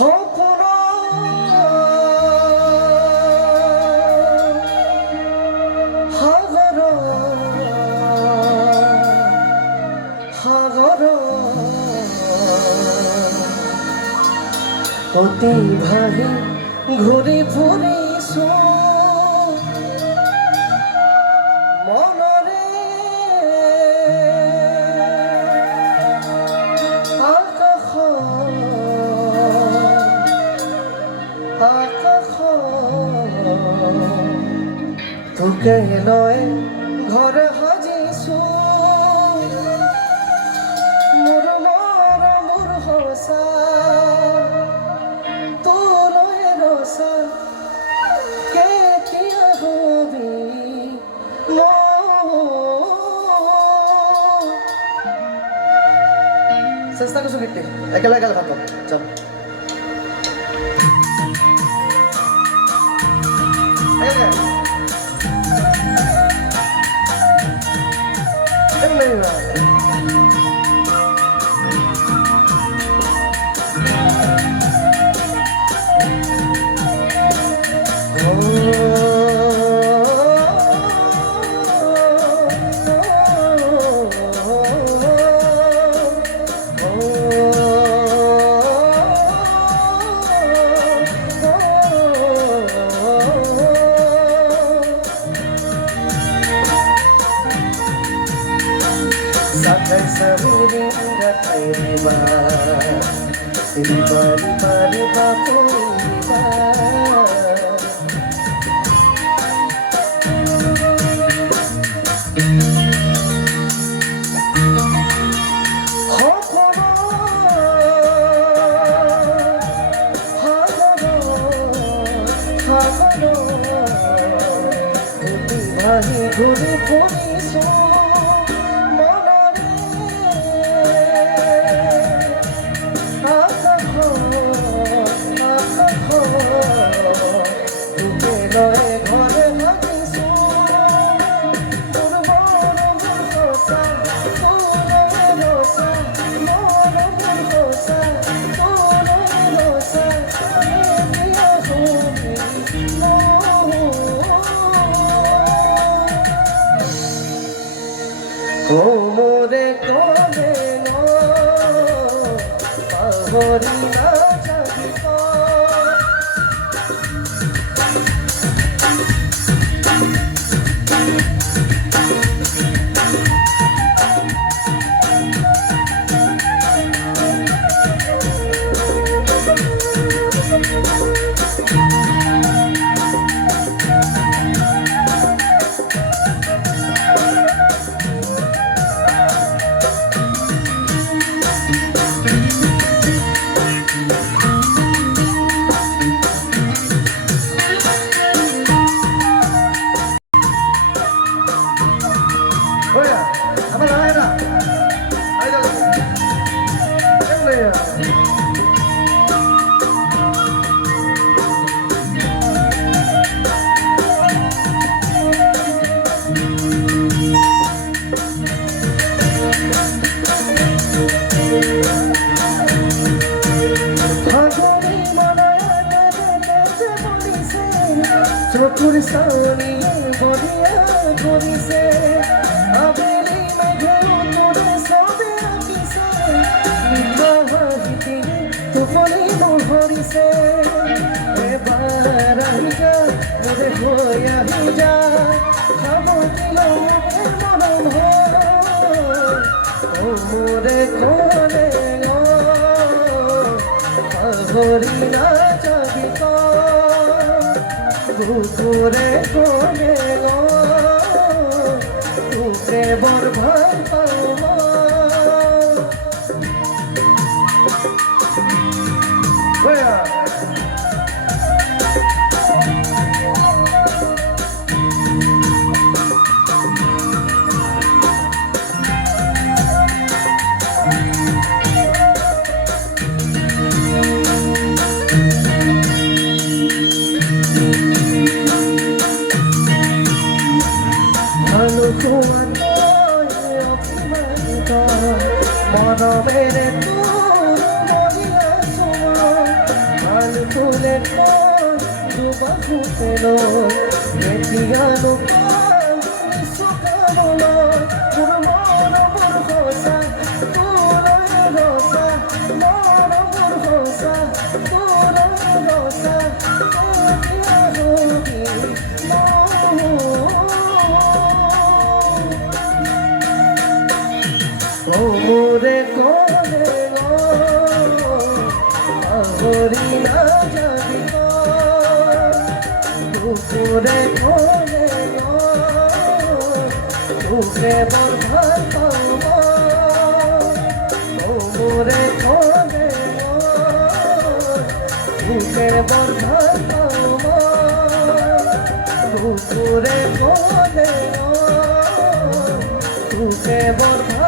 কখনো সাগর সাগর অতি ভাহি ঘূৰি ফুৰিছো মনৰে আকাশ আকাশ তোকে লৈ ঘৰ সাজিছো মোৰ মৰমৰ সঁচা তোলৈ ৰচা কেতিয়া হবি চেষ্টা কৰিছো গীতটি একেলগে গালে ভাল পাম যাম Sampai sehari hingga tiba Riba puriba ঘুরে ফুরিছো কোমরে কোলে পাহরি না যাবিব চকুর সামনে গড়িয়া ঘুরিছে আবেলি মেঘে উতরে সবে আঁকিছে নিভা হাহিতে টোপনি নহৰিছে এবাৰ আহি যা মোৰে হৈ আহি যা খাব কিলো মৰম মোৰে কোলে পাহৰি নাযাবি কুকুরে কোলে তোকে বর ভাল পাব বাহুতেল এতিয়ানো সুখাবল মোর মন মোর হসা তোর রসা মন মোর হসা তোর রসা তোতিয়া হবি মোরে কোলে হরি না যাবি দুপুরে কোলে দুপুরে বর্ধার মোরে কোলে দুপুরে বর্ধার দুপুরে কোলে দুপুরে বর্ধার